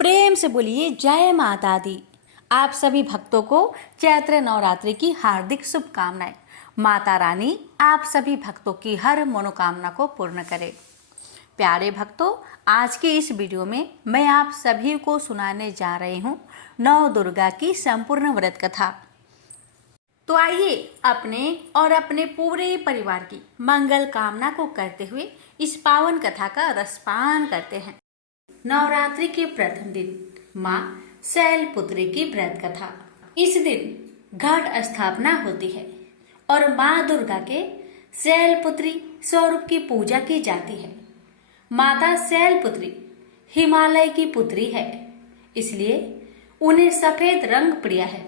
प्रेम से बोलिए जय माता दी। आप सभी भक्तों को चैत्र नवरात्रि की हार्दिक शुभकामनाएं। माता रानी आप सभी भक्तों की हर मनोकामना को पूर्ण करे। प्यारे भक्तों, आज के इस वीडियो में मैं आप सभी को सुनाने जा रही हूँ नव दुर्गा की संपूर्ण व्रत कथा। तो आइए अपने और अपने पूरे परिवार की मंगल कामना को करते हुए इस पावन कथा का रसपान करते हैं। नवरात्रि के प्रथम दिन माँ शैलपुत्री की व्रत कथा। इस दिन घट स्थापना होती है और माँ दुर्गा के शैलपुत्री स्वरूप की पूजा की जाती है। माता शैलपुत्री हिमालय की पुत्री है, इसलिए उन्हें सफेद रंग प्रिय है।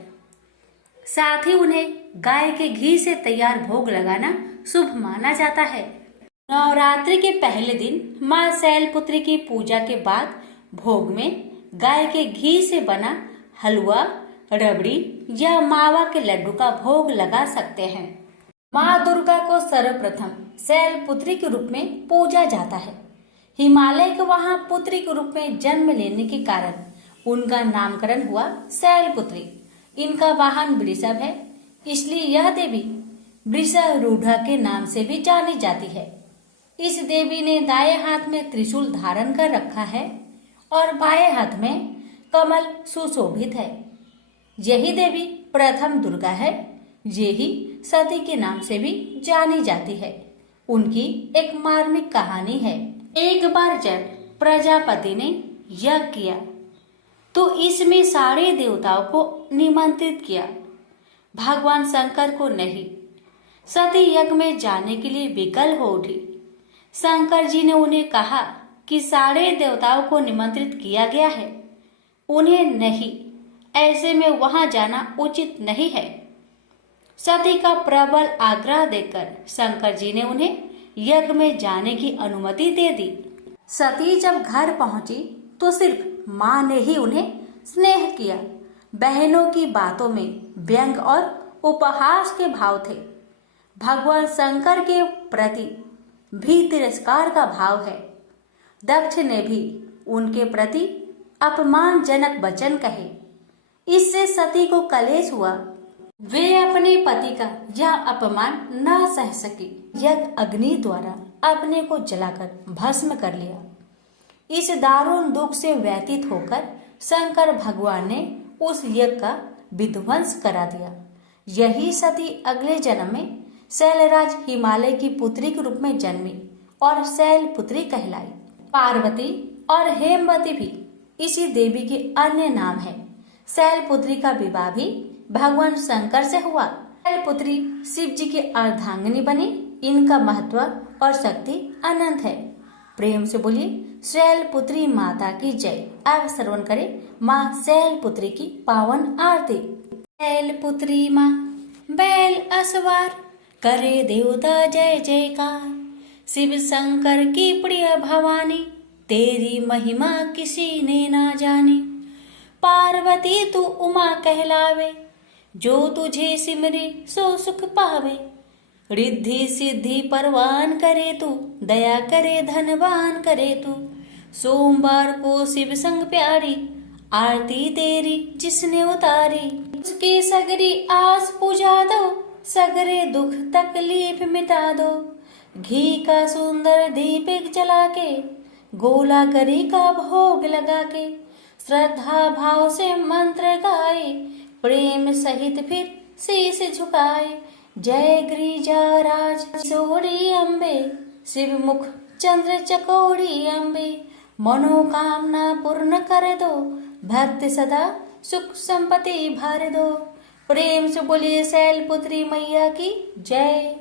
साथ ही उन्हें गाय के घी से तैयार भोग लगाना शुभ माना जाता है। नवरात्रि के पहले दिन माँ शैलपुत्री की पूजा के बाद भोग में गाय के घी से बना हलवा, रबड़ी या मावा के लड्डू का भोग लगा सकते हैं। माँ दुर्गा को सर्वप्रथम शैलपुत्री के रूप में पूजा जाता है। हिमालय के वहां पुत्री के रूप में जन्म लेने के कारण उनका नामकरण हुआ शैलपुत्री। इनका वाहन वृषभ है, इसलिए यह देवी वृषारूढ़ा के नाम से भी जानी जाती है। इस देवी ने दाएं हाथ में त्रिशूल धारण कर रखा है और बाएं हाथ में कमल सुशोभित है। यही देवी प्रथम दुर्गा है। यही सती के नाम से भी जानी जाती है। उनकी एक मार्मिक कहानी है। एक बार जब प्रजापति ने यज्ञ किया तो इसमें सारे देवताओं को निमंत्रित किया, भगवान शंकर को नहीं। सती यज्ञ में जाने के लिए विकल हो उठी। शंकर जी ने उन्हें कहा कि सारे देवताओं को निमंत्रित किया गया है, उन्हें नहीं, ऐसे में वहां जाना उचित नहीं है। सती का प्रबल आग्रह देखकर शंकर जी ने उन्हें यज्ञ में जाने की अनुमति दे दी। सती जब घर पहुंची तो सिर्फ माँ ने ही उन्हें स्नेह किया। बहनों की बातों में व्यंग और उपहास के भाव थे। भगवान शंकर के प्रति भी तिरस्कार का भाव है। दक्ष ने भी उनके प्रति अपमानजनक वचन कहे। इससे सती को कलेश हुआ। वे अपने पति का यह अपमान न सह सकी। यज्ञ अग्नि द्वारा अपने को जलाकर भस्म कर लिया। इस दारुण दुख से व्यतीत होकर शंकर भगवान ने उस यज्ञ का विध्वंस करा दिया। यही सती अगले जन्म में शैलराज हिमालय की पुत्री के रूप में जन्मी और शैलपुत्री कहलाई। पार्वती और हेमवती भी इसी देवी के अन्य नाम है। शैलपुत्री का विवाह भी भगवान शंकर से हुआ। शैलपुत्री शिव जी की अर्धांगिनी बनी। इनका महत्व और शक्ति अनंत है। प्रेम से बोलिए शैलपुत्री माता की जय। अब श्रवण करें माँ शैलपुत्री की पावन आरती। शैलपुत्री माँ बैल असवार, करे देवता जय जयकार। शिव शंकर की प्रिय भवानी, तेरी महिमा किसी ने ना जानी। पार्वती तू उमा कहलावे, जो तुझे सिमरे सो सुख पावे। रिद्धि सिद्धि परवान करे तू, दया करे धनवान करे तू। सोमवार को शिव संग प्यारी, आरती तेरी जिसने उतारी। उसके सगरी आस पुजा दो, सगरे दुख तकलीफ मिटा दो। घी का सुंदर दीपक जला के, गोला गरी का भोग लगा के। श्रद्धा भाव से मंत्र गाए, प्रेम सहित फिर शीश झुकाए। जय गिरिजा राज किशोरी अम्बे, शिव मुख चंद्र चकोरी अम्बे। मनोकामना पूर्ण कर दो, भक्त सदा सुख संपत्ति भर दो। प्रेम से बोलिए शैलपुत्री मैया की जय।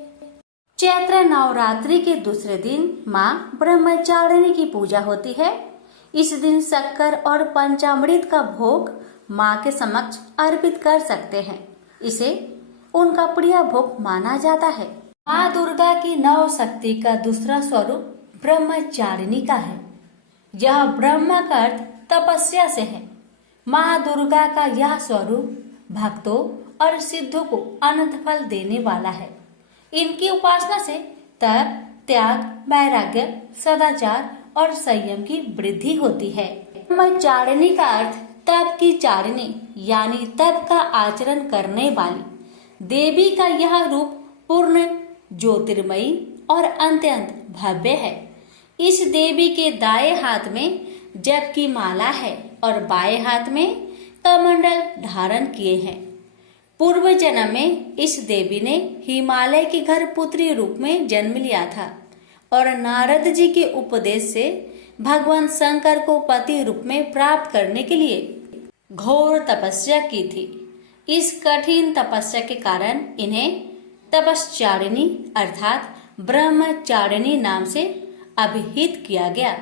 चैत्र नवरात्रि के दूसरे दिन माँ ब्रह्मचारिणी की पूजा होती है। इस दिन शक्कर और पंचामृत का भोग माँ के समक्ष अर्पित कर सकते हैं। इसे उनका प्रिय भोग माना जाता है। माँ दुर्गा की नव शक्ति का दूसरा स्वरूप ब्रह्मचारिणी का है। यह ब्रह्म का अर्थ तपस्या से है। माँ दुर्गा का यह स्वरूप भक्तों और सिद्धों को अनंत फल देने वाला है। इनकी उपासना से तप, त्याग, वैराग्य, सदाचार और संयम की वृद्धि होती है। ब्रह्मचारिणी का अर्थ तप की चारिणी यानी तप का आचरण करने वाली देवी का यह रूप पूर्ण ज्योतिर्मयी और अत्यंत भव्य है। इस देवी के दाएं हाथ में जप की माला है और बाएं हाथ में कमंडल धारण किए हैं। पूर्व जन्म में इस देवी ने हिमालय के घर पुत्री रूप में जन्म लिया था और नारद जी के उपदेश से भगवान शंकर को पति रूप में प्राप्त करने के लिए घोर तपस्या की थी। इस कठिन तपस्या के कारण इन्हें तपश्चारिणी अर्थात ब्रह्मचारिणी नाम से अभिहित किया गया।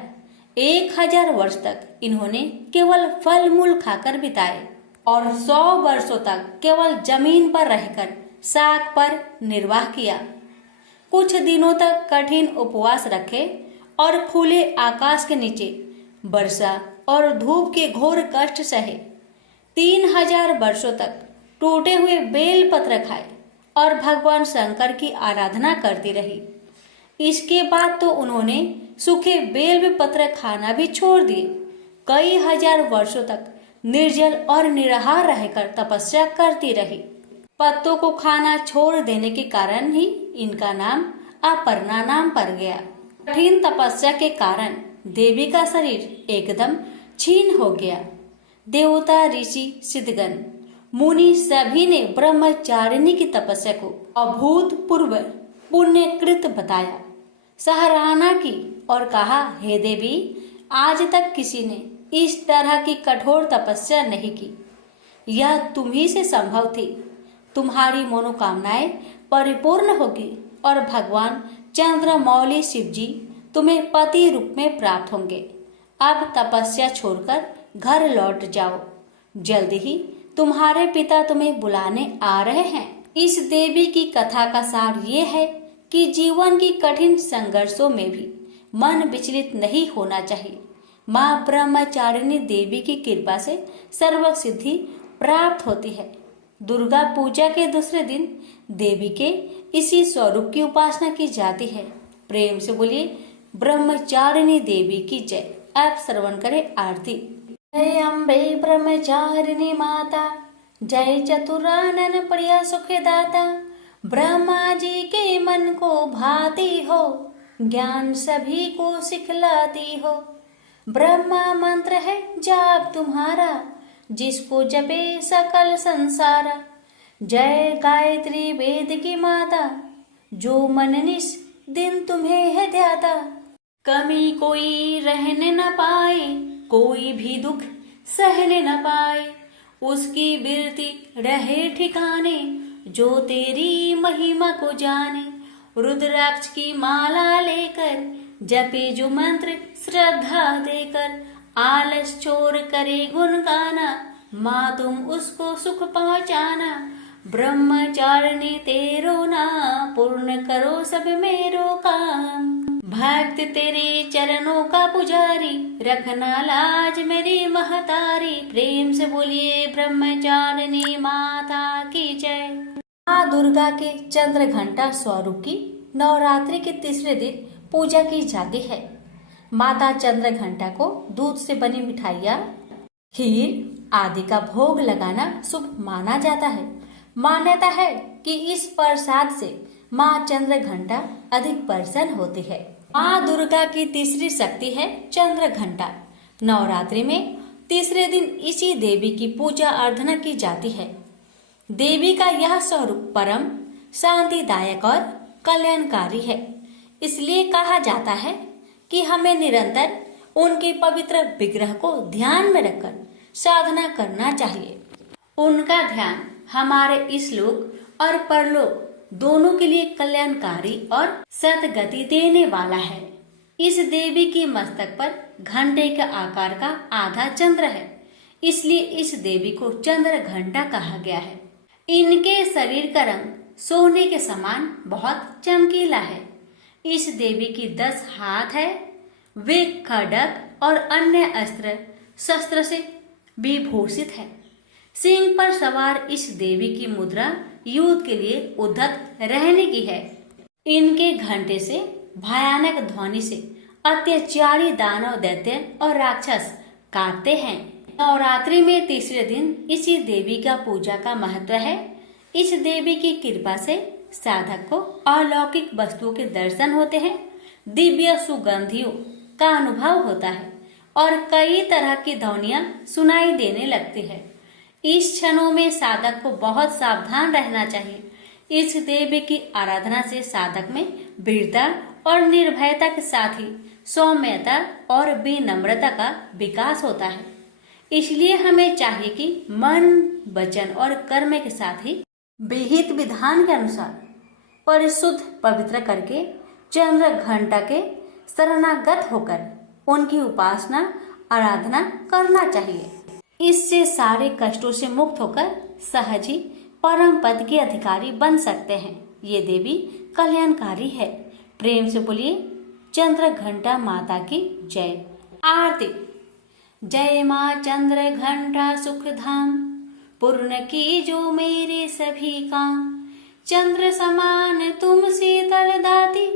1000 वर्ष तक इन्होंने केवल फल मूल खाकर बिताए और 100 वर्षों तक केवल जमीन पर रहकर साग पर निर्वाह किया। कुछ दिनों तक कठिन उपवास रखे और खुले आकाश के नीचे वर्षा और धूप के घोर कष्ट सहे। 3000 वर्षों तक टूटे हुए बेल पत्र खाए और भगवान शंकर की आराधना करती रही। इसके बाद तो उन्होंने सूखे बेल पत्र खाना भी छोड़ दिए। कई हजार वर्षों तक निर्जल और निराहार रहकर तपस्या करती रही। पत्तों को खाना छोड़ देने के कारण ही इनका नाम अपर्णा नाम पड़ गया। कठिन तपस्या के कारण देवी का शरीर एकदम क्षीण हो गया। देवता, ऋषि, सिद्धगण, मुनि सभी ने ब्रह्मचारिणी की तपस्या को अभूतपूर्व पुण्यकृत बताया, सराहना की और कहा, हे देवी, आज तक किसी ने इस तरह की कठोर तपस्या नहीं की। यह तुम्ही से संभव थी। तुम्हारी मनोकामनाएं परिपूर्ण होगी और भगवान चंद्रमौली शिव जी तुम्हें पति रूप में प्राप्त होंगे। अब तपस्या छोड़कर घर लौट जाओ। जल्द ही तुम्हारे पिता तुम्हें बुलाने आ रहे हैं। इस देवी की कथा का सार ये है कि जीवन की कठिन संघर्षों में भी मन विचलित नहीं होना चाहिए। माँ ब्रह्मचारिणी देवी की कृपा से सर्व सिद्धि प्राप्त होती है। दुर्गा पूजा के दूसरे दिन देवी के इसी स्वरूप की उपासना की जाती है। प्रेम से बोलिए ब्रह्मचारिणी देवी की जय। आप श्रवण करें आरती। जय अम्बे ब्रह्मचारिणी माता, जय चतुरानन प्रिय सुखदाता। ब्रह्मा जी के मन को भाती हो, ज्ञान सभी को सिखलाती हो। ब्रह्मा मंत्र है जाप तुम्हारा, जिसको जपे सकल संसारा। जय गायत्री वेद की माता, जो मन निस दिन तुम्हें है ध्याता। कमी कोई रहने न पाए, कोई भी दुख सहने न पाए। उसकी बिरती रहे ठिकाने, जो तेरी महिमा को जाने। रुद्राक्ष की माला लेकर जपे जो मंत्र श्रद्धा देकर। आलस छोड़ करे गुण गाना, माँ तुम उसको सुख पहुँचाना। ब्रह्मचारिणी तेरो नाम, पूर्ण करो सब मेरो काम। भक्त तेरे चरणों का पुजारी, रखना लाज मेरी महतारी। प्रेम से बोलिए ब्रह्मचारिणी माता की जय। माँ दुर्गा के चंद्र घंटा स्वरूप की नवरात्रि के तीसरे दिन पूजा की जाती है। माता चंद्र घंटा को दूध से बनी मिठाइयाँ, खीर आदि का भोग लगाना शुभ माना जाता है। मान्यता है कि इस प्रसाद से माँ चंद्र घंटा अधिक प्रसन्न होती है। माँ दुर्गा की तीसरी शक्ति है चंद्र घंटा। नवरात्रि में तीसरे दिन इसी देवी की पूजा अर्चना की जाती है। देवी का यह स्वरूप परम शांतिदायक और कल्याणकारी है। इसलिए कहा जाता है कि हमें निरंतर उनके पवित्र विग्रह को ध्यान में रखकर साधना करना चाहिए। उनका ध्यान हमारे इस लोक और परलोक दोनों के लिए कल्याणकारी और सद्गति देने वाला है। इस देवी की मस्तक पर घंटे के आकार का आधा चंद्र है, इसलिए इस देवी को चंद्र घंटा कहा गया है। इनके शरीर का रंग सोने के समान बहुत चमकीला है। इस देवी की 10 हाथ है। वे खड्ग और अन्य अस्त्र शस्त्र से विभूषित है। सिंह पर सवार इस देवी की मुद्रा युद्ध के लिए उद्धत रहने की है। इनके घंटे से भयानक ध्वनि से अत्याचारी दानव, दैत्य और राक्षस काटते हैं। नवरात्रि में तीसरे दिन इसी देवी का पूजा का महत्व है। इस देवी की कृपा से साधक को अलौकिक वस्तुओं के दर्शन होते हैं, दिव्य सुगंधियों का अनुभव होता है और कई तरह की ध्वनियां सुनाई देने लगती है। इस क्षणों में साधक को बहुत सावधान रहना चाहिए। इस देवी की आराधना से साधक में वीरता और निर्भयता के साथ ही सौम्यता और विनम्रता का विकास होता है। इसलिए हमें चाहिए कि मन, वचन और कर्म के साथ ही विहित विधान के अनुसार परिशुद्ध पवित्र करके चंद्र घंटा के शरणागत होकर उनकी उपासना आराधना करना चाहिए। इससे सारे कष्टों से मुक्त होकर सहज ही परम पद के अधिकारी बन सकते हैं। ये देवी कल्याणकारी है। प्रेम से बोलिए चंद्र घंटा माता की जय। आरती। जय माँ चंद्र घंटा सुखधाम, पूर्ण की जो मेरे सभी काम। चंद्र समान तुम शीतल दाती,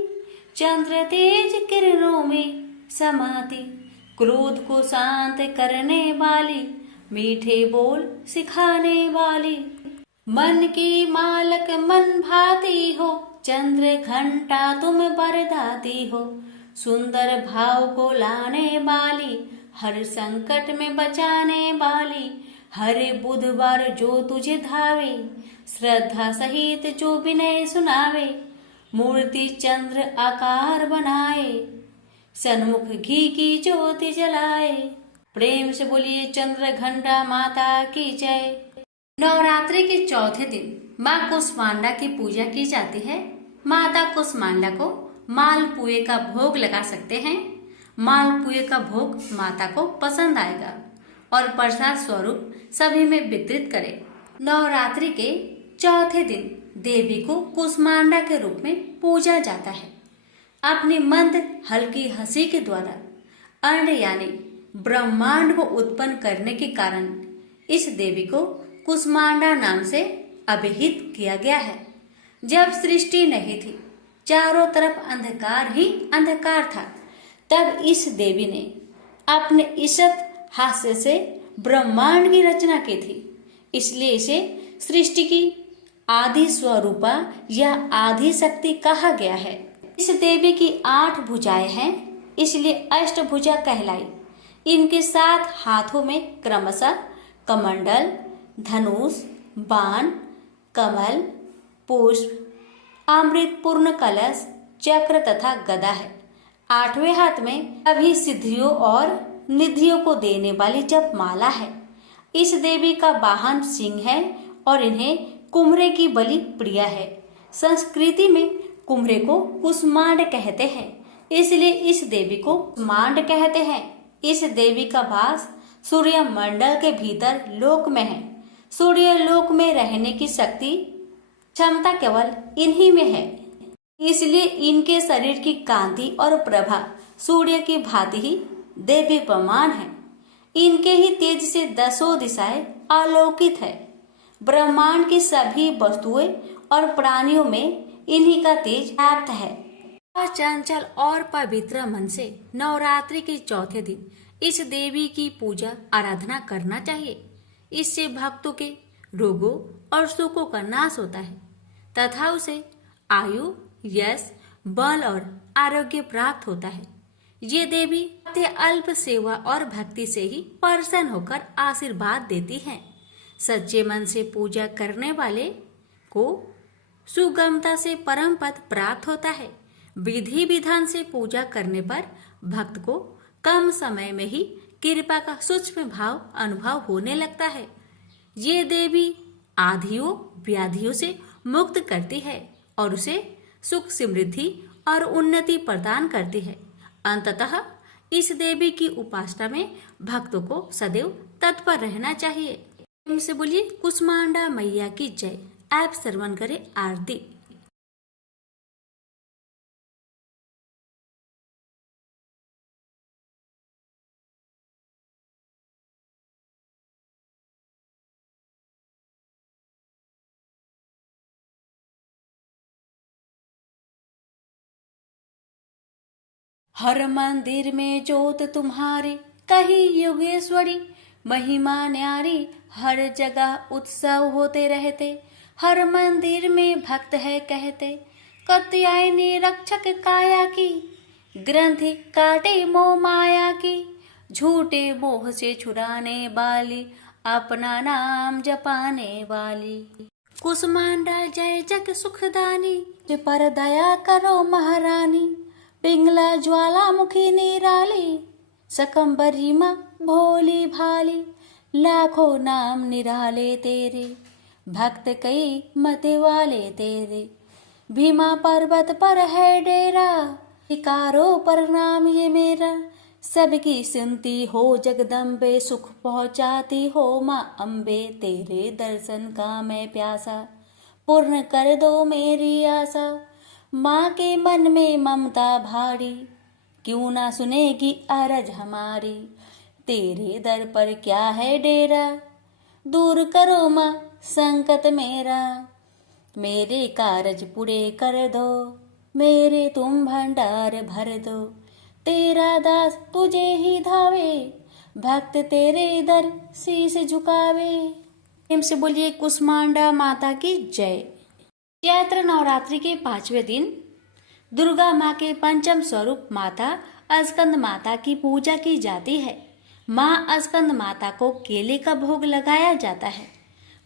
चंद्र तेज किरणों में समाती। क्रोध को शांत करने वाली, मीठे बोल सिखाने वाली। मन की मालक मन भाती हो, चंद्र घंटा तुम बरदाती हो। सुंदर भाव को लाने वाली, हर संकट में बचाने वाली। हर बुधवार जो तुझे धावे, श्रद्धा सहित जो विनय सुनावे। मूर्ति चंद्र आकार बनाए, सन्मुख घी की ज्योति जलाए। प्रेम से बोलिए चंद्र घंटा माता की जय। नवरात्रि के चौथे दिन माँ कुष्मांडा की पूजा की जाती है। माता कुष्मांडा को मालपुए का भोग लगा सकते हैं। मालपुए का भोग माता को पसंद आएगा और प्रसाद स्वरूप सभी में वितरित करें। नवरात्रि के चौथे दिन देवी को कुष्मांडा के रूप में पूजा जाता है। अपनी मंद हल्की हंसी के द्वारा अन्न यानी ब्रह्मांड को उत्पन्न करने के कारण इस देवी को कुष्मांडा नाम से अभिहित किया गया है। जब सृष्टि नहीं थी, चारों तरफ अंधकार ही अंधकार था, तब इस देवी ने अपने ईशत हास्य से ब्रह्मांड की रचना की थी। इसलिए इसे सृष्टि की आदि स्वरूपा या आदि शक्ति कहा गया है। इस देवी की 8 भुजाएं हैं, इसलिए अष्टभुजा कहलाई। इनके 7 हाथों में क्रमशः कमंडल, धनुष, बाण, कमल, पुष्प, अमृत पूर्ण कलश, चक्र तथा गदा है। 8वें हाथ में सभी सिद्धियों और निधियों को देने वाली जप माला है। इस देवी का वाहन सिंह है और इन्हें कुम्हरे की बलि प्रिय है। संस्कृति में कुम्हरे को कुष्मांड कहते हैं, इसलिए इस देवी को कुष्मांड कहते हैं। इस देवी का वास सूर्य मंडल के भीतर लोक में है। सूर्य लोक में रहने की शक्ति क्षमता केवल इन्हीं में है, इसलिए इनके शरीर की कांति और प्रभा सूर्य की भांति ही देदीप्यमान है। इनके ही तेज से 10 दिशाएं आलोकित है। ब्रह्मांड की सभी वस्तुएं और प्राणियों में इन्हीं का तेज व्याप्त है। चंचल और पवित्र मन से नवरात्रि के चौथे दिन इस देवी की पूजा आराधना करना चाहिए। इससे भक्तों के रोगों और सुखों का नाश होता है तथा उसे आयु, यश, बल और आरोग्य प्राप्त होता है। ये देवी अल्प सेवा और भक्ति से ही प्रसन्न होकर आशीर्वाद देती हैं। सच्चे मन से पूजा करने वाले को सुगमता से परम पद प्राप्त होता है। विधि विधान से पूजा करने पर भक्त को कम समय में ही कृपा का सूक्ष्म भाव अनुभव होने लगता है। ये देवी आधियों व्याधियों से मुक्त करती है और उसे सुख, समृद्धि और उन्नति प्रदान करती है। अंततः इस देवी की उपासना में भक्तों को सदैव तत्पर रहना चाहिए। प्रेम से बोलिए कुष्मांडा मैया की जय। आप श्रवण करें आरती। हर मंदिर में जोत तुम्हारे, कहीं योगेश्वरी महिमा न्यारी, हर जगह उत्सव होते रहते, हर मंदिर में भक्त है कहते, कात्यायनी रक्षक काया की, ग्रंथि काटे मोह माया की, झूठे मोह से छुड़ाने वाली, अपना नाम जपाने वाली। कुसुमांडा जय जग सुखदानी, पर दया करो महारानी, पिंगला ज्वालामुखी निराली, सकंबरी माँ भोली भाली, लाखों नाम निराले तेरे, भक्त कई मते वाले तेरे, भीमा पर्वत पर है डेरा, इकारो पर नाम ये मेरा, सबकी सुनती हो जगदम्बे, सुख पहुँचाती हो माँ अम्बे, तेरे दर्शन का मैं प्यासा, पूर्ण कर दो मेरी आशा, माँ के मन में ममता भारी, क्यों ना सुनेगी अरज हमारी, तेरे दर पर क्या है डेरा, दूर करो माँ संकट मेरा, मेरे कारज पूरे कर दो, मेरे तुम भंडार भर दो, तेरा दास तुझे ही धावे, भक्त तेरे दर शीश झुकावे। प्रेम से बोलिए कुसुमांडा माता की जय। चैत्र नवरात्रि के 5वें दिन दुर्गा माँ के पंचम स्वरूप माता स्कंद माता की पूजा की जाती है। माँ स्कंद माता को केले का भोग लगाया जाता है।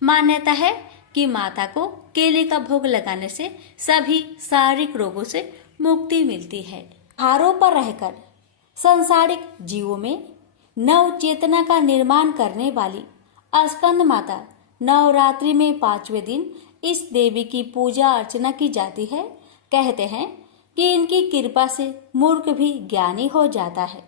मान्यता है कि माता को केले का भोग लगाने से सभी शारीरिक रोगों से मुक्ति मिलती है। पहाड़ों पर रहकर सांसारिक जीवों में नव चेतना का निर्माण करने वाली स्कंद माता नवरात्रि में 5वें दिन इस देवी की पूजा अर्चना की जाती है। कहते हैं कि इनकी कृपा से मूर्ख भी ज्ञानी हो जाता है।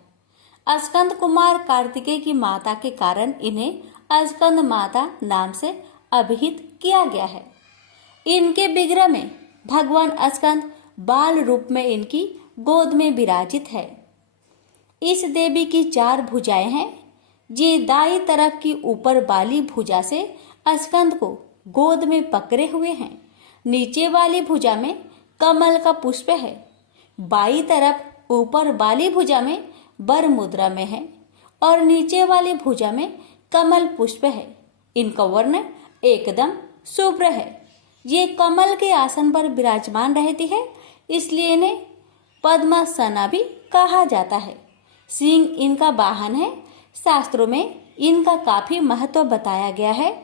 स्कंद कुमार कार्तिकेय की माता के कारण इन्हें स्कंद माता नाम से अभिहित किया गया है। इनके विग्रह में भगवान स्कंद बाल रूप में इनकी गोद में विराजित है। इस देवी की 4 भुजाएं हैं। ये दाई तरफ की ऊपर वाली भुजा से स्कंद को गोद में पकड़े हुए हैं। नीचे वाली भुजा में कमल का पुष्प है। बाई तरफ ऊपर वाली भुजा में वर मुद्रा में है और नीचे वाली भुजा में कमल पुष्प है। इनका वर्ण एकदम शुभ्र है। ये कमल के आसन पर विराजमान रहती है, इसलिए इन्हें पद्मासना भी कहा जाता है। सिंह इनका वाहन है। शास्त्रों में इनका काफी महत्व बताया गया है।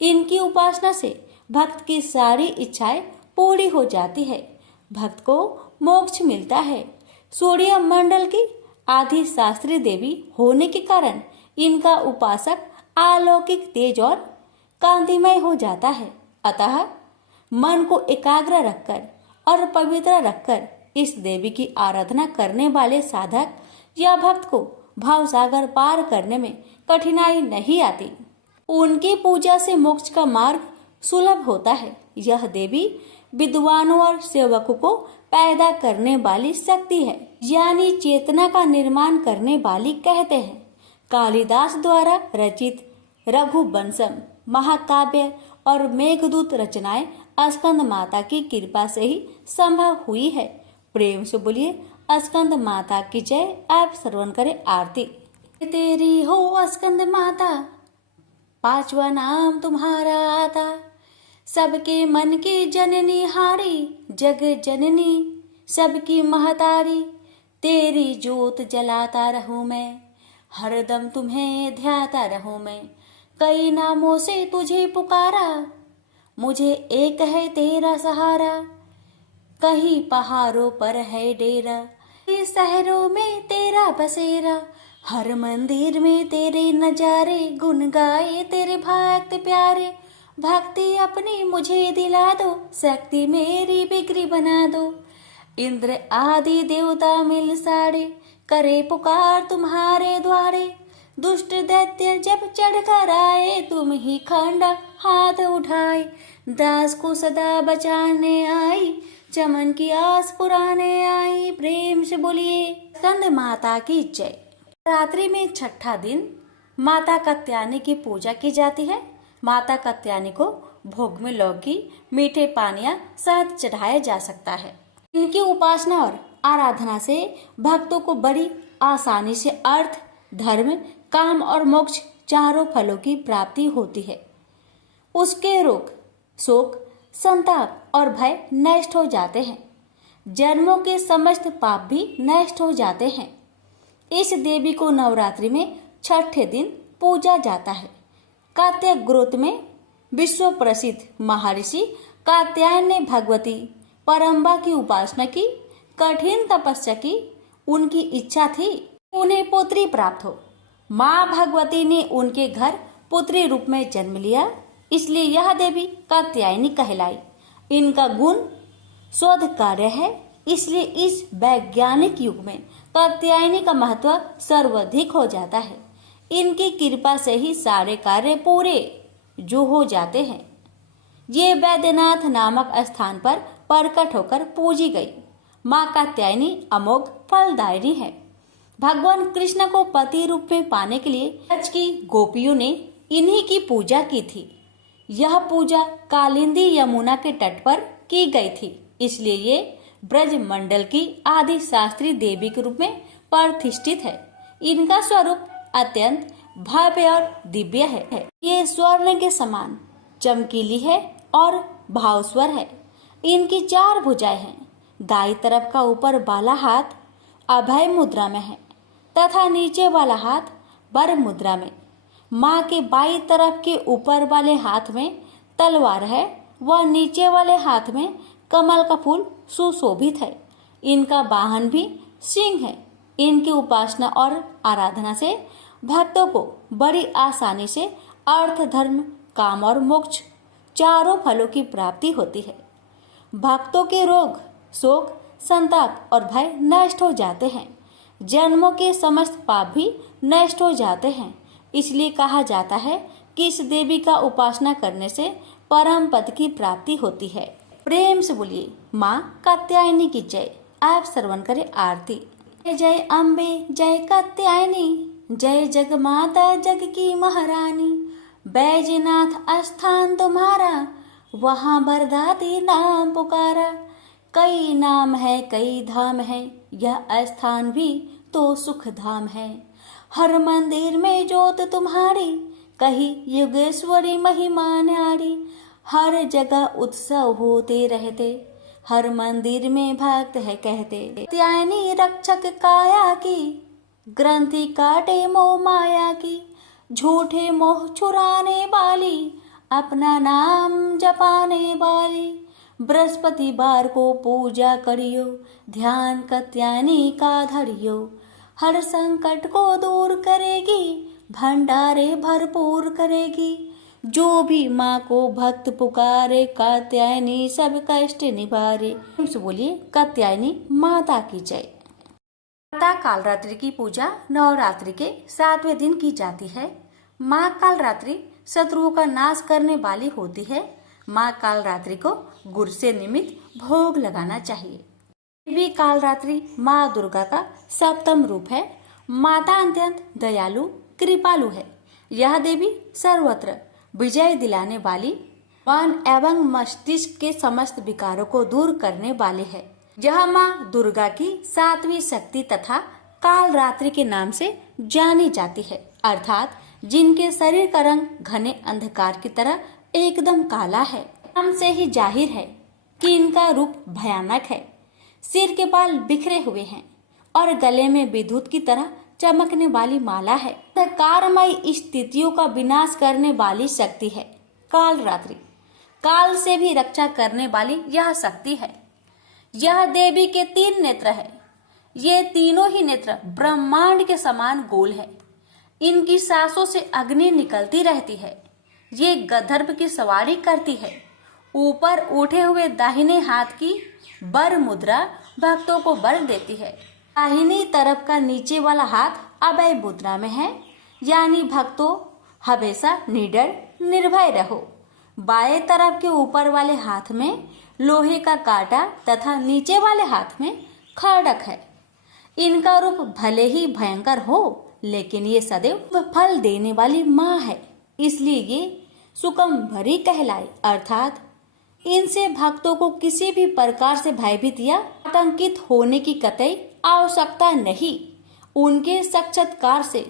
इनकी उपासना से भक्त की सारी इच्छाएं पूरी हो जाती है। भक्त को मोक्ष मिलता है। सूर्य मंडल की आदि शास्त्री देवी होने के कारण इनका उपासक अलौकिक तेज और कांतिमय हो जाता है। अतः मन को एकाग्र रखकर और पवित्र रखकर इस देवी की आराधना करने वाले साधक या भक्त को भाव सागर पार करने में कठिनाई नहीं आती। उनकी पूजा से मोक्ष का मार्ग सुलभ होता है। यह देवी विद्वानों और सेवकों को पैदा करने वाली शक्ति है, यानी चेतना का निर्माण करने वाली कहते हैं। कालिदास द्वारा रचित रघुवंशम महाकाव्य और मेघदूत रचनाएं स्कंद माता की कृपा से ही संभव हुई है। प्रेम से बोलिए स्कंद माता की जय। आप श्रवण करें आरती। तेरी हो स्कंद माता, 5वां नाम तुम्हारा आता, सबके मन की जननी हारी, जग जननी सबकी महतारी, तेरी जोत जलाता रहूं मैं, हरदम तुम्हें ध्याता रहूं मैं, कई नामों से तुझे पुकारा, मुझे एक है तेरा सहारा, कहीं पहाड़ों पर है डेरा, इस शहरों में तेरा बसेरा, हर मंदिर में तेरे नजारे, गुन गाए तेरे भक्त प्यारे, भक्ति अपनी मुझे दिला दो, शक्ति मेरी बिगड़ी बना दो, इंद्र आदि देवता मिल साड़े, करे पुकार तुम्हारे द्वारे, दुष्ट दैत्य जब चढ़ कर आए, तुम ही खंडा हाथ उठाए, दास को सदा बचाने आई, चमन की आस पुराने आई। प्रेम से बोलिए स्कंद माता की जय। रात्रि में 6ठा दिन माता कात्यायनी की पूजा की जाती है। माता कात्यायनी को भोग में लौकी, मीठे पानिया शहद चढ़ाया जा सकता है। इनकी उपासना और आराधना से भक्तों को बड़ी आसानी से अर्थ, धर्म, काम और मोक्ष चारों फलों की प्राप्ति होती है। उसके रोग, शोक, संताप और भय नष्ट हो जाते हैं। जन्मों के समस्त पाप भी नष्ट हो जाते हैं। इस देवी को नवरात्रि में छठे दिन पूजा जाता है। कात्यायन गोत्र में विश्व प्रसिद्ध महर्षि कात्यायन ने भगवती परम्बा की उपासना की, कठिन तपस्या की। उनकी इच्छा थी उन्हें पुत्री प्राप्त हो। माँ भगवती ने उनके घर पुत्री रूप में जन्म लिया, इसलिए यह देवी कात्यायनी कहलाई। इनका गुण शोध कार्य है, इसलिए इस वैज्ञानिक युग में कात्यायनी का महत्व सर्वाधिक हो जाता है। इनकी कृपा से ही सारे कार्य पूरे जो हो जाते हैं। ये वैद्यनाथ नामक स्थान पर प्रकट होकर पूजी गई। माँ कात्यायनी अमोघ फलदायिनी है। भगवान कृष्ण को पति रूप में पाने के लिए ब्रज की गोपियों ने इन्हीं की पूजा की थी। यह पूजा कालिंदी यमुना के तट पर की गई थी, इसलिए ये ब्रज मंडल की आदि शास्त्री देवी के रूप में प्रतिष्ठित है। इनका स्वरूप अत्यंत भव्य और दिव्य है। ये स्वर्ण के समान चमकीली है और भावस्वर है। इनकी 4 भुजाएं हैं। दाई तरफ का ऊपर वाला हाथ अभय मुद्रा में है तथा नीचे वाला हाथ वर मुद्रा में। माँ के बाई तरफ के ऊपर वाले हाथ में तलवार है व नीचे वाले हाथ में कमल का फूल सुशोभित है। इनका वाहन भी सिंह है। इनकी उपासना और आराधना से भक्तों को बड़ी आसानी से अर्थ, धर्म, काम और मोक्ष चारों फलों की प्राप्ति होती है। भक्तों के रोग, शोक, संताप और भय नष्ट हो जाते हैं। जन्मों के समस्त पाप भी नष्ट हो जाते हैं। इसलिए कहा जाता है कि इस देवी का उपासना करने से परम पद की प्राप्ति होती है। प्रेम से बोलिए माँ कात्यायनी की जय। आप श्रवण करें आरती। जय जय अम्बे, जय कात्यायनी, जय जग माता जग की महारानी। बैजनाथ स्थान तुम्हारा, वहाँ बरदाती नाम पुकारा। कई नाम है कई धाम है, यह स्थान भी तो सुख धाम है। हर मंदिर में जोत तुम्हारी, कही युगेश्वरी महिमा न्यारी। हर जगह उत्सव होते रहते, हर मंदिर में भक्त है कहते। कात्यायनी रक्षक काया की, ग्रंथि काटे मोह माया की। झूठे मोह छुड़ाने वाली, अपना नाम जपाने वाली। बृहस्पतिवार को पूजा करियो, ध्यान कात्यायनी का धरियो। हर संकट को दूर करेगी, भंडारे भरपूर करेगी। जो भी माँ को भक्त पुकारे, कात्यायनी सब कष्ट निवारे। बोलिए कात्यायनी माता की जय। माता कालरात्रि की पूजा नवरात्रि के 7वें दिन की जाती है। माँ कालरात्रि शत्रुओं का नाश करने वाली होती है। माँ कालरात्रि को गुड़ से निमित्त भोग लगाना चाहिए। देवी कालरात्रि माँ दुर्गा का 7वां रूप है। माता अत्यंत दयालु कृपालु है। यह देवी सर्वत्र विजय दिलाने वाली, मन एवं मस्तिष्क के समस्त विकारों को दूर करने वाली है। यह माँ दुर्गा की 7वीं शक्ति तथा कालरात्रि के नाम से जानी जाती है, अर्थात जिनके शरीर का रंग घने अंधकार की तरह एकदम काला है। नाम से ही जाहिर है कि इनका रूप भयानक है। सिर के बाल बिखरे हुए हैं और गले में विद्युत की तरह चमकने वाली माला है। कारमयी स्थितियों का विनाश करने वाली शक्ति है कालरात्रि। काल से भी रक्षा करने वाली यह शक्ति है। यह देवी के 3 नेत्र है। ये तीनों ही नेत्र ब्रह्मांड के समान गोल है। इनकी सांसों से अग्नि निकलती रहती है। ये गंधर्व की सवारी करती है। ऊपर उठे हुए दाहिने हाथ की वर मुद्रा भक्तों को वर देती है। दाहिनी तरफ का नीचे वाला हाथ अभय मुद्रा में है, यानी भक्तों हमेशा निडर निर्भय रहो। बाएं तरफ के ऊपर वाले हाथ में लोहे का कांटा तथा नीचे वाले हाथ में खड़ग है। इनका रूप भले ही भयंकर हो, लेकिन ये सदैव फल देने वाली माँ है, इसलिए ये सुकंभरी कहलाई। अर्थात इनसे भक्तों को किसी भी प्रकार से भयभीत या आतंकित होने की कतई आवश्यकता नहीं। उनके साक्षात्कार से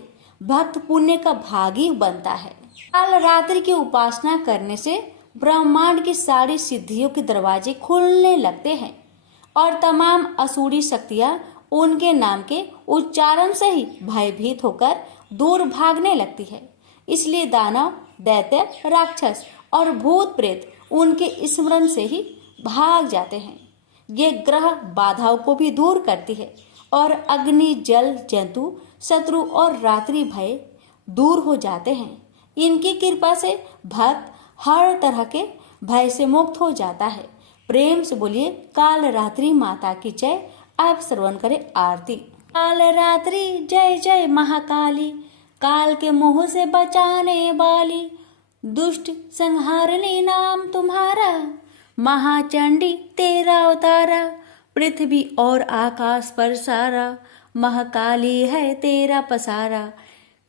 भक्त पुण्य का भागी बनता है। काल रात्रि की उपासना करने से ब्रह्मांड की सारी सिद्धियों के दरवाजे खुलने लगते हैं और तमाम असुरी शक्तियां उनके नाम के उच्चारण से ही भयभीत होकर दूर भागने लगती है। इसलिए दानव, दैत्य, राक्षस और भूत प्रेत उनके स्मरण से ही भाग जाते हैं। ये ग्रह बाधाओं को भी दूर करती है और अग्नि, जल, जंतु, शत्रु और रात्रि भय दूर हो जाते हैं। इनकी कृपा से भक्त हर तरह के भय से मुक्त हो जाता है। प्रेम से बोलिए काल रात्रि माता की जय। आप श्रवण करें आरती। काल रात्रि जय जय महाकाली, काल के मुंह से बचाने वाली, दुष्ट संहारने नाम तुम्हारा, महाचंडी तेरा अवतारा, पृथ्वी और आकाश पर सारा, महाकाली है तेरा पसारा,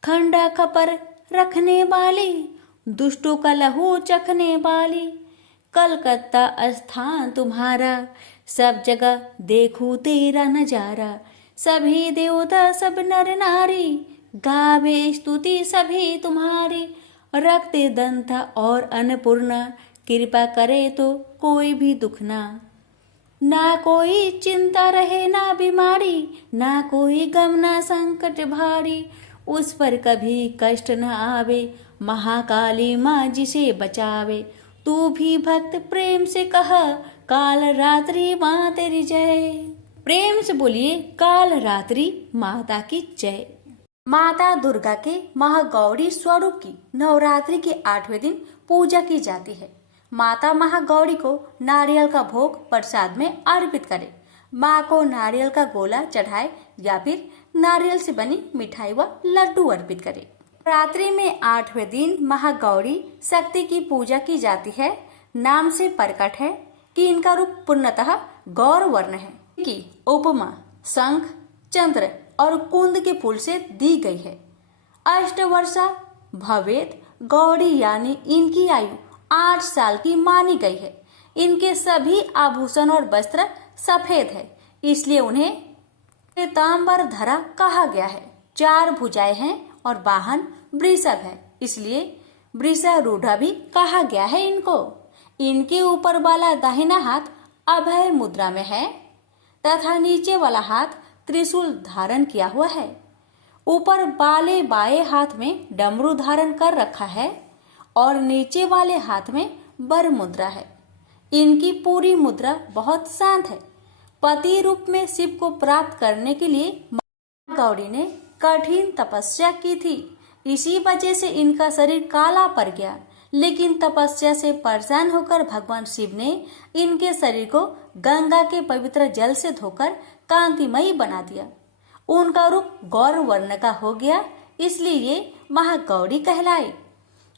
खंडा खपर रखने वाली, दुष्टों का लहू चखने वाली, कलकत्ता स्थान तुम्हारा, सब जगह देखूं तेरा नजारा, सभी देवता सब नर नारी, गावे स्तुति सभी तुम्हारी, रखते दंता और अन्नपूर्णा, कृपा करे तो कोई भी दुख ना कोई चिंता रहे ना बीमारी, ना कोई गम ना संकट भारी, उस पर कभी कष्ट न आवे, महाकाली माँ जिसे बचावे, तू भी भक्त प्रेम से कहा, काल रात्रि माँ तेरी जय। प्रेम से बोलिए काल रात्रि माता की जय। माता दुर्गा के महागौरी स्वरूप की नवरात्रि के 8वें दिन पूजा की जाती है। माता महागौरी को नारियल का भोग प्रसाद में अर्पित करें। माँ को नारियल का गोला चढ़ाए या फिर नारियल से बनी मिठाई व लड्डू अर्पित करें। रात्रि में 8वें दिन महागौरी शक्ति की पूजा की जाती है। नाम से प्रकट है कि इनका रूप पूर्णतः गौर वर्ण है कि उपमा शंख, चंद्र और कुंद के फूल से दी गई है। अष्टवर्षा भवेत गौरी यानी इनकी आयु 8 साल की मानी गई है। इनके सभी आभूषण और वस्त्र सफेद है, इसलिए उन्हें पीताम्बर धरा कहा गया है। 4 भुजाएं हैं और वाहन वृषभ है, इसलिए वृषारूढ़ा भी कहा गया है इनको। इनके ऊपर वाला दाहिना हाथ अभय मुद्रा में है तथा नीचे वाला हाथ त्रिशूल धारण किया हुआ है। ऊपर वाले बाएं हाथ में डमरू धारण कर रखा है और नीचे वाले हाथ में वर मुद्रा है। इनकी पूरी मुद्रा बहुत शांत है। पति रूप में शिव को प्राप्त करने के लिए मां गौरी ने कठिन तपस्या की थी। इसी वजह से इनका शरीर काला पड़ गया, लेकिन तपस्या से परेशान होकर भगवान शिव ने इनके शरीर को गंगा के पवित्र जल से धोकर कांतिमयी बना दिया। उनका रूप गौर वर्ण का हो गया, इसलिए ये महागौरी कहलाई।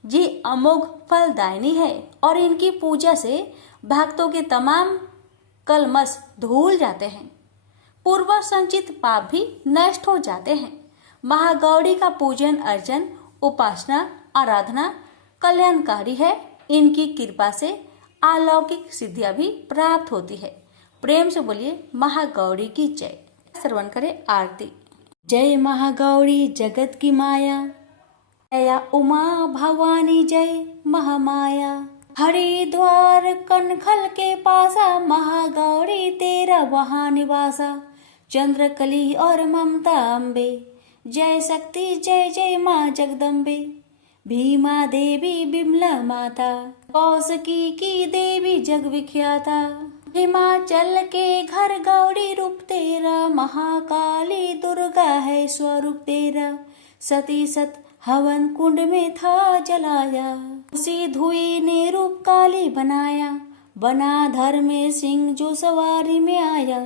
ये अमोघ फलदायिनी है और इनकी पूजा से भक्तों के तमाम कलमश धुल जाते हैं। पूर्व संचित पाप भी नष्ट हो जाते हैं। महागौरी का पूजन अर्चन, उपासना, आराधना कल्याणकारी है। इनकी कृपा से अलौकिक सिद्धियां भी प्राप्त होती है। प्रेम से बोलिए महागौरी की जय। श्रवण करें आरती। जय महागौरी जगत की माया, जया उमा भवानी जय महामाया, हरिद्वार कनखल के पासा, महागौरी तेरा वहाँ निवासा, चंद्रकली और ममता अम्बे, जय शक्ति जय जय माँ जगदम्बे, भीमा देवी बिमला माता, कौशिकी की देवी जग विख्याता, हिमाचल के घर गौरी रूप तेरा, महाकाली दुर्गा है स्वरूप तेरा, सती सत हवन कुंड में था जलाया, उसी धुई ने रूप काली बनाया, बना धर में सिंह जो सवारी में आया,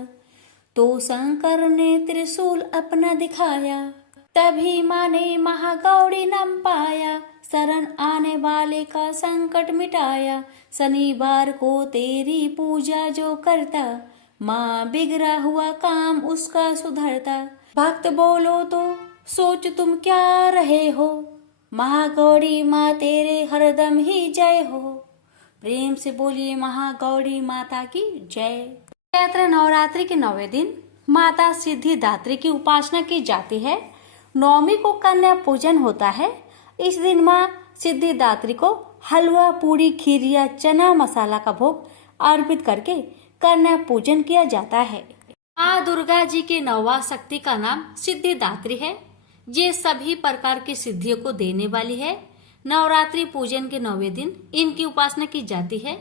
तो शंकर ने त्रिशूल अपना दिखाया, तभी माँ ने महागौरी नाम पाया, शरण आने वाले का संकट मिटाया, शनिवार को तेरी पूजा जो करता, माँ बिगड़ा हुआ काम उसका सुधरता, भक्त बोलो तो सोच तुम क्या रहे हो, महागौरी माँ तेरे हरदम ही जय हो। प्रेम से बोलिए महागौरी माता की जय। चैत्र नवरात्रि के 9वें दिन माता सिद्धिदात्री की उपासना की जाती है। नवमी को कन्या पूजन होता है। इस दिन माँ सिद्धिदात्री को हलवा, पूरी, खीर या चना मसाला का भोग अर्पित करके कन्या पूजन किया जाता है। माँ दुर्गा जी के नौवा शक्ति का नाम सिद्धिदात्री है। ये सभी प्रकार की सिद्धियों को देने वाली है। नवरात्रि पूजन के 9वें दिन इनकी उपासना की जाती है।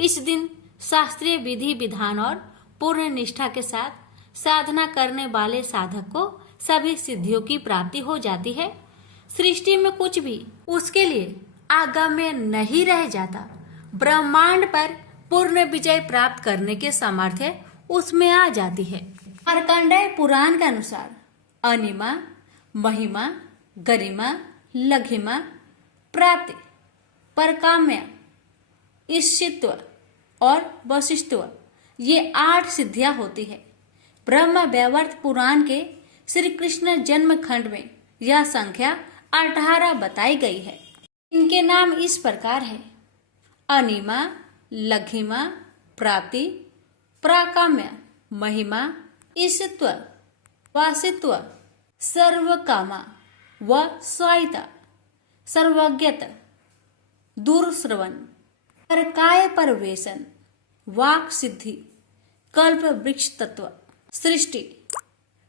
इस दिन शास्त्रीय विधि विधान और पूर्ण निष्ठा के साथ साधना करने वाले साधक को सभी सिद्धियों की प्राप्ति हो जाती है। सृष्टि में कुछ भी उसके लिए अगम्य नहीं रह जाता। ब्रह्मांड पर पूर्ण विजय प्राप्त करने के सामर्थ्य उसमें आ जाती है। मार्कंडेय पुराण के अनुसार अनिमा, महिमा, गरिमा, लघिमा, प्राप्ति, परकाम्य, ईशित्व और वशिष्ठत्व ये 8 सिद्धियां होती है। ब्रह्म वैवर्त पुराण के श्री कृष्ण जन्म खंड में यह संख्या 18 बताई गई है। इनके नाम इस प्रकार है: अनिमा, लघिमा, प्राप्ति, प्राकाम्य, महिमा, ईशित्व, वासित्व, सर्वकामा व स्वायिता, सर्वज्ञता, दूरश्रवण, परकाय परवेशन, वाक सिद्धि, कल्प वृक्ष तत्व, सृष्टि,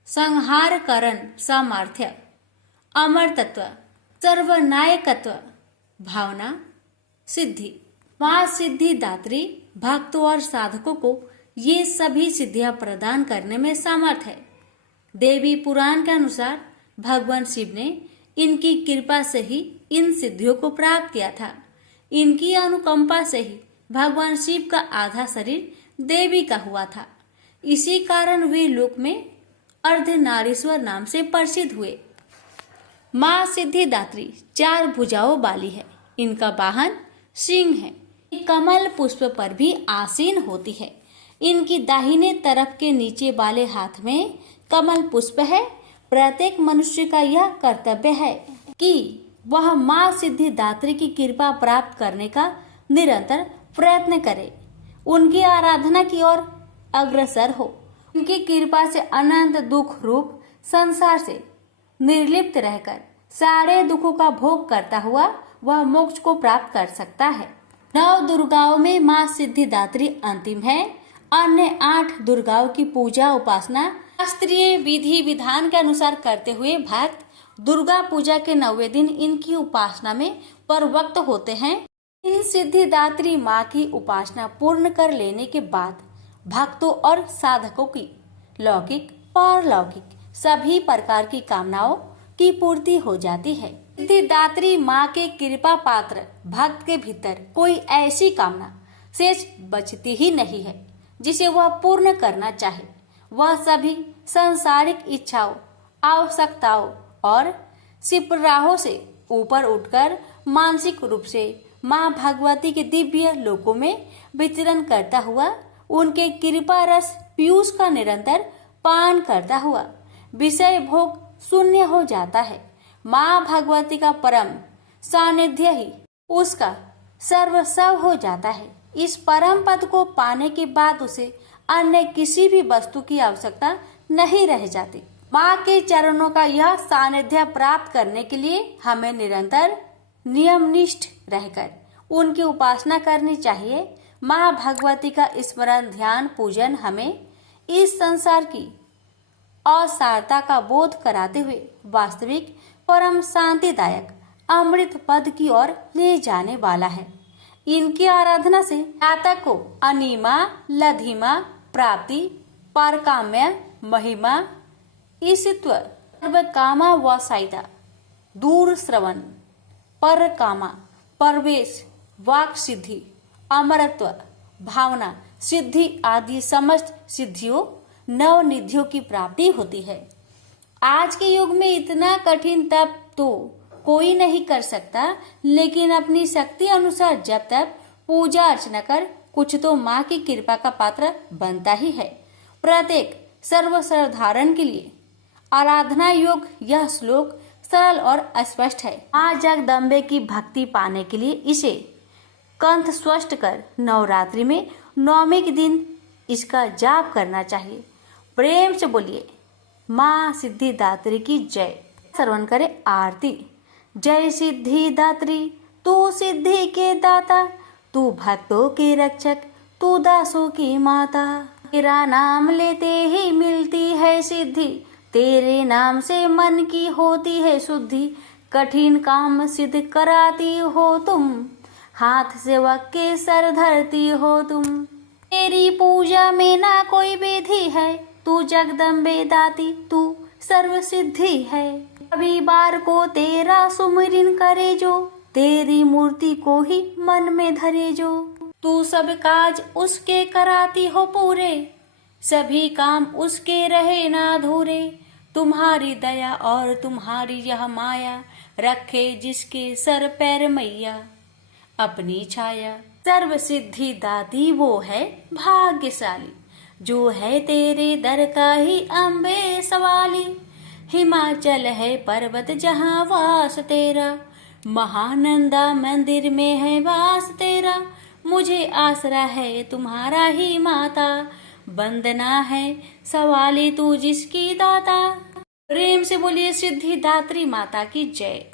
संहार करण सामर्थ्य, अमर तत्व, सर्वनायकत्व, भावना, सिद्धि। माँ सिद्धिदात्री भक्तों और साधकों को ये सभी सिद्धियां प्रदान करने में समर्थ है। देवी पुराण के अनुसार भगवान शिव ने इनकी कृपा से ही इन सिद्धियों को प्राप्त किया था। इनकी अनुकंपा से ही भगवान शिव का आधा शरीर देवी का हुआ था। इसी कारण वे लोक में अर्धनारीश्वर नाम से प्रसिद्ध हुए। माँ सिद्धिदात्री 4 भुजाओं वाली है। इनका वाहन सिंह है। कमल पुष्प पर भी आसीन होती है। इनकी दाहिने तरफ के नीचे वाले हाथ में कमल पुष्प है। प्रत्येक मनुष्य का यह कर्तव्य है कि वह माँ सिद्धिदात्री की कृपा प्राप्त करने का निरंतर प्रयत्न करे, उनकी आराधना की ओर अग्रसर हो। उनकी कृपा से अनंत दुख रूप संसार से निर्लिप्त रहकर सारे दुखों का भोग करता हुआ वह मोक्ष को प्राप्त कर सकता है। 9 दुर्गाओं में माँ सिद्धिदात्री अंतिम है। अन्य 8 दुर्गाओं की पूजा उपासना शास्त्रीय विधि विधान के अनुसार करते हुए भक्त दुर्गा पूजा के 9वें दिन इनकी उपासना में प्रवृत्त होते हैं। इन सिद्धिदात्री माँ की उपासना पूर्ण कर लेने के बाद भक्तों और साधकों की लौकिक पारलौकिक सभी प्रकार की कामनाओं की पूर्ति हो जाती है। सिद्धिदात्री माँ के कृपा पात्र भक्त के भीतर कोई ऐसी कामना शेष बचती ही नहीं है जिसे वह पूर्ण करना चाहे। वह सभी सांसारिक इच्छाओं, आवश्यकताओं और सिपराहों से ऊपर उठकर मानसिक रूप से माँ भगवती के दिव्य लोकों में विचरण करता हुआ उनके कृपा रस पीयूष का निरंतर पान करता हुआ विषय भोग शून्य हो जाता है। माँ भगवती का परम सानिध्य ही उसका सर्वस्व हो जाता है। इस परम पद को पाने के बाद उसे अन्य किसी भी वस्तु की आवश्यकता नहीं रह जाती। माँ के चरणों का यह सानिध्य प्राप्त करने के लिए हमें निरंतर नियमनिष्ठ रहकर उनकी उपासना करनी चाहिए। माँ भगवती का स्मरण, ध्यान, पूजन हमें इस संसार की असारता का बोध कराते हुए वास्तविक परम शांतिदायक अमृत पद की ओर ले जाने वाला है। इनकी आराधना से जातक को अनिमा, लधिमा, प्राप्ति, परकाम्य, महिमा, ईशित्व, सर्वकामा व साइता, दूर श्रवण, परकामा, परवेश, वाक सिद्धि, अमरत्व, भावना सिद्धि आदि समस्त सिद्धियों नवनिधियों की प्राप्ति होती है। आज के युग में इतना कठिन तप तो कोई नहीं कर सकता, लेकिन अपनी शक्ति अनुसार जब तक पूजा अर्चना कर कुछ तो माँ की कृपा का पात्र बनता ही है। प्रत्येक सर्वसाधारण के लिए आराधना योग यह श्लोक सरल और स्पष्ट है। माँ जगदम्बे की भक्ति पाने के लिए इसे कंठ स्पष्ट कर नवरात्रि में 9वें के दिन इसका जाप करना चाहिए। प्रेम से बोलिए माँ सिद्धिदात्री की जय। श्रवण करें आरती। जय सिद्धि दात्री, तू सिद्धि के दाता, तू भक्तों के रक्षक, तू दासों की माता। तेरा नाम लेते ही मिलती है सिद्धि, तेरे नाम से मन की होती है शुद्धि। कठिन काम सिद्ध कराती हो तुम, हाथ सेवक के सर धरती हो तुम। तेरी पूजा में ना कोई विधि है, तू जगदम्बे दाती, तू सर्व सिद्धि है। कभी बार को तेरा सुमिरन करे जो, तेरी मूर्ति को ही मन में धरे जो। तू सब काज उसके कराती हो पूरे, सभी काम उसके रहे ना अधूरे। तुम्हारी दया और तुम्हारी यह माया, रखे जिसके सर पैर मैया अपनी छाया। सर्व सिद्धि दाती वो है भाग्यशाली, जो है तेरे दर का ही अम्बे सवाली। हिमाचल है पर्वत जहाँ वास तेरा, महानंदा मंदिर में है वास तेरा। मुझे आसरा है तुम्हारा ही माता, वंदना है सवाली तू जिसकी दाता। प्रेम से बोलिए सिद्धि दात्री माता की जय।